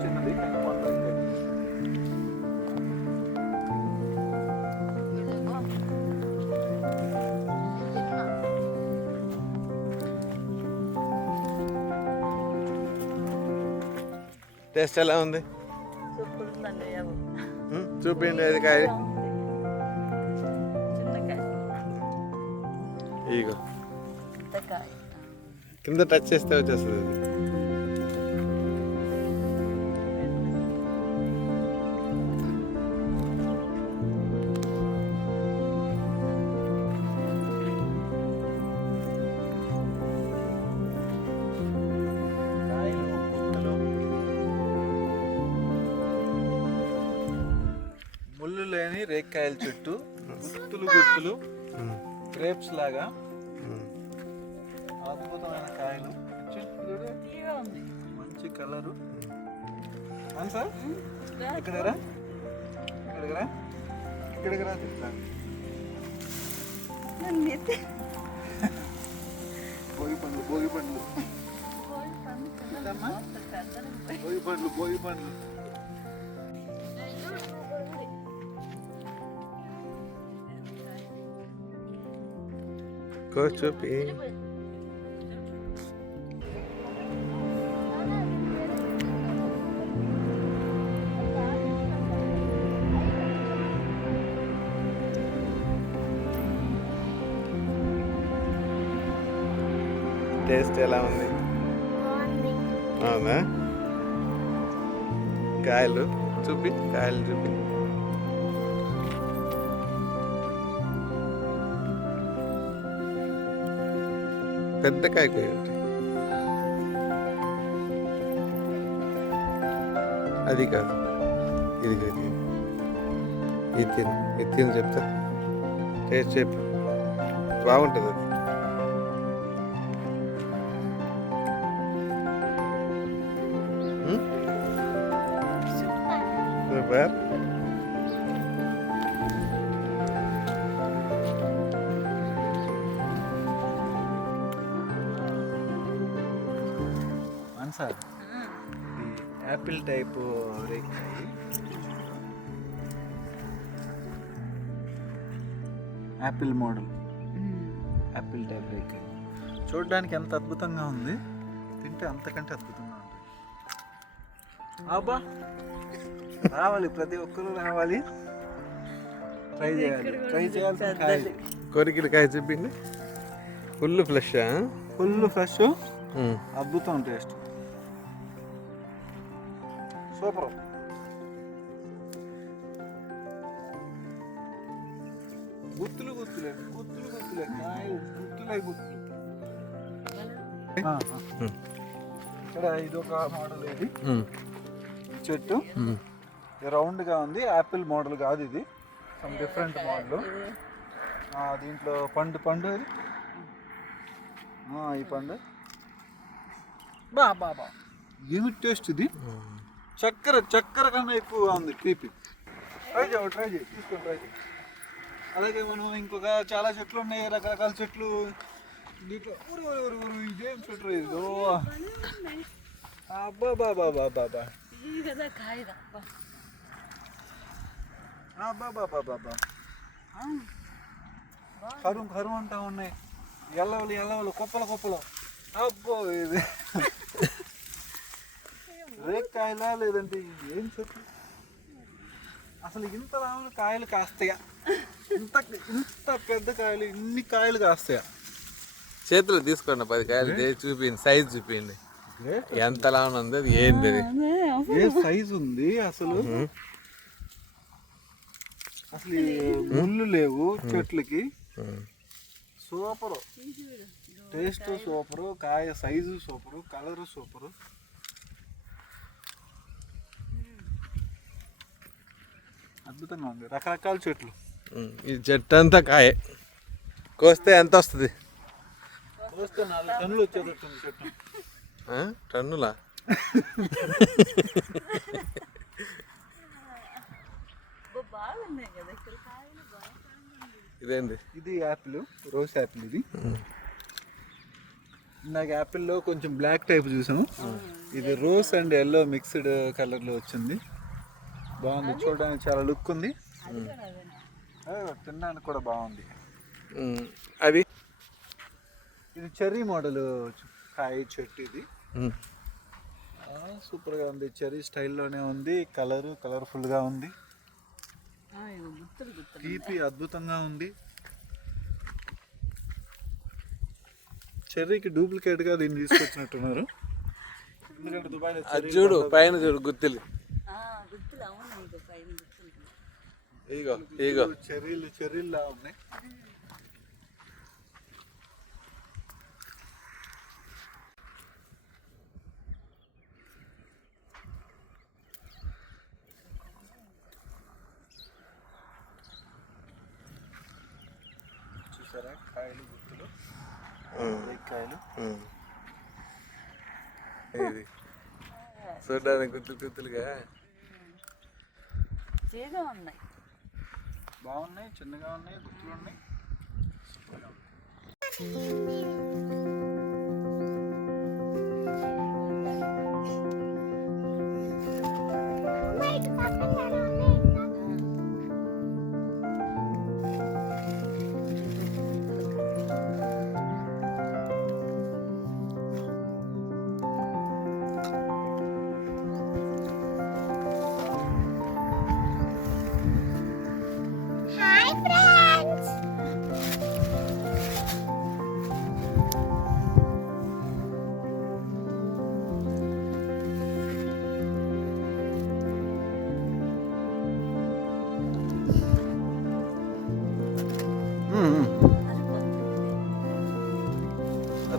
చిన్నది టేస్ట్ ఎలా ఉంది? సూపర్ ఉందండి. చూపించండి అది కాయ. చిన్నకాయ ఇగో పెద్దకాయ. కింద టచ్ చేస్తే వచ్చేస్తుంది అది. ముళ్ళు లేని రేక్కాయల చుట్టూ గుత్తులు గుత్తులు గ్రేప్స్ లాగా అద్భుతమైన కాయలు. తీయగా ఉంది. మంచి కలరు. సార్ ఇక్కడికి రా, ఇక్కడికి రా, ఇక్కడికి రా. భోగి పండ్లు, భోగి పండ్లు, భోగి పండ్లు, భోగి పండ్లు. చూపి టేస్ట్ ఎలా ఉంది? అవునా? కాయలు చూపి, కాయలు చూపి. పెద్ద కాయ కోయండి. అది కాదు, ఇది కాదు, ఇది తిను, ఇది తిని చెప్తా. టేస్ట్ చెప్పు, బాగుంటుంది అది. సూపర్. సార్ యాపిల్ టైపు రేక్కాయ, యాపిల్ మోడల్, యాపిల్ టైప్ రేక్కాయ. చూడడానికి ఎంత అద్భుతంగా ఉంది, తింటే అంతకంటే అద్భుతంగా ఉంటుంది. అబ్బా రావాలి, ప్రతి ఒక్కరూ రావాలి, ట్రై చేయాలి, ట్రై చేయాల్సిన కాయ. కొరికిన కాయ చూపిండి. ఫుల్ ఫ్రెష్, ఫుల్ ఫ్రెష్, అద్భుతం టేస్ట్, సూపర్. గుత్తులు గుత్తులే, గుత్తులు గుత్తులే కాయలు, గుత్తులే గుత్తులు. ఇక్కడ ఇదొక మోడల్, ఇది చెట్టు రౌండ్గా ఉంది. యాపిల్ మోడల్ కాదు ఇది, సమ్ డిఫరెంట్ మోడల్. దీంట్లో పండు పండు ఈ పండు బా బాబా ఏమి టేస్ట్ ఇది. చక్కెర చక్కెర కన్నా ఎక్కువగా ఉంది, తీపి. ట్రై చేయి, తీసుకొని ట్రై చేయి. అలాగే మనం ఇంకొక చాలా చెట్లు ఉన్నాయి, రకరకాల చెట్లు. దీంట్లో ఊరు ఊరు ఊరు ఇదేం చెట్టు ఇది? అబ్బా బాబా బాబా బాబా కరుం కరుం అంటా ఉన్నాయి, ఎల్లవలు ఎల్లవలు, కుప్పలు కుప్పలు. అబ్బో ఇది రేక్కాయలా లేదంటే ఏం చెట్టు? అసలు ఇంత రాములు కాయలు కాస్తాయా? ఇంత ఇంత పెద్ద కాయలు, ఇన్ని కాయలు కాస్తాయా? చేతులు తీసుకోండి, 10 కాయలు చూపించండి, సైజ్ చూపించండి ఎంతలా ఉంది, అది ఏంటి, అది ఏ సైజు ఉంది అసలు. అసలు ముళ్ళు లేవు చెట్లకి. సూపరు, టేస్ట్ సూపరు, కాయ సైజు సూపరు, కలరు సూపరు. అద్భుతంగా ఉంది, రకరకాల చెట్లు. ఈ చెట్టు అంతా కాయ కోస్తే ఎంత వస్తుంది? కోస్తే 4 టన్నులు వచ్చేటట్టుంది చెట్టు. టన్నులా? ఇదేంది? ఇది యాపిల్, రోజ్ యాపిల్. ఇది నాకు యాపిల్లో కొంచెం బ్లాక్ టైప్ చూసాము, ఇది రోజ్ అండ్ ఎల్లో మిక్స్డ్ కలర్లో వచ్చింది. బాగుంది, చూడడానికి చాలా లుక్ ఉంది, తినడానికి కూడా బాగుంది. అది ఇది చెర్రీ మోడల్ కాయ చెట్టు. ఇది సూపర్గా ఉంది, చెర్రీ స్టైల్లోనే ఉంది, కలర్ఫుల్గా ఉంది, తీపి అద్భుతంగా ఉంది. చెర్రీకి డూప్లికేట్గా దీన్ని తీసుకొచ్చినట్టున్నారు, ఎందుకంటే దుబాయ్లో చూడు పైన చూడు గుత్తిలు. గుర్తులు అవును, ఇది పైన గుర్తులు. ఇగో ఇగో చెర్రీలా ఉన్నాయి. చూసారా కాయలు, గుర్తులు, కాయలు. ఇది చూడడానికి గుత్తులుగా చేగా ఉన్నాయి, బాగున్నాయి, చిన్నగా ఉన్నాయి, గుర్తులు ఉన్నాయి.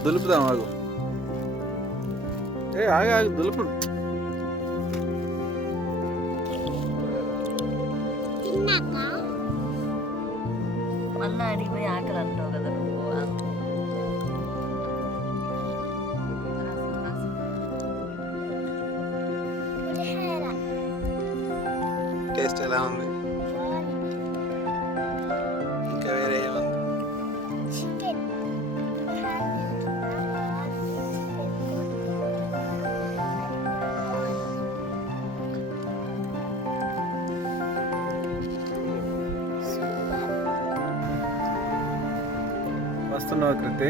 దులుపుదాం, ఆగు. ఆగు దులుపు. మళ్ళీ అడిగిపోయి ఆకలి అంటావు కదా నువ్వు. టేస్ట్ ఎలా ఉంది? ఇంకా వేరే ఏముంది? వస్తున్నావు కృతి?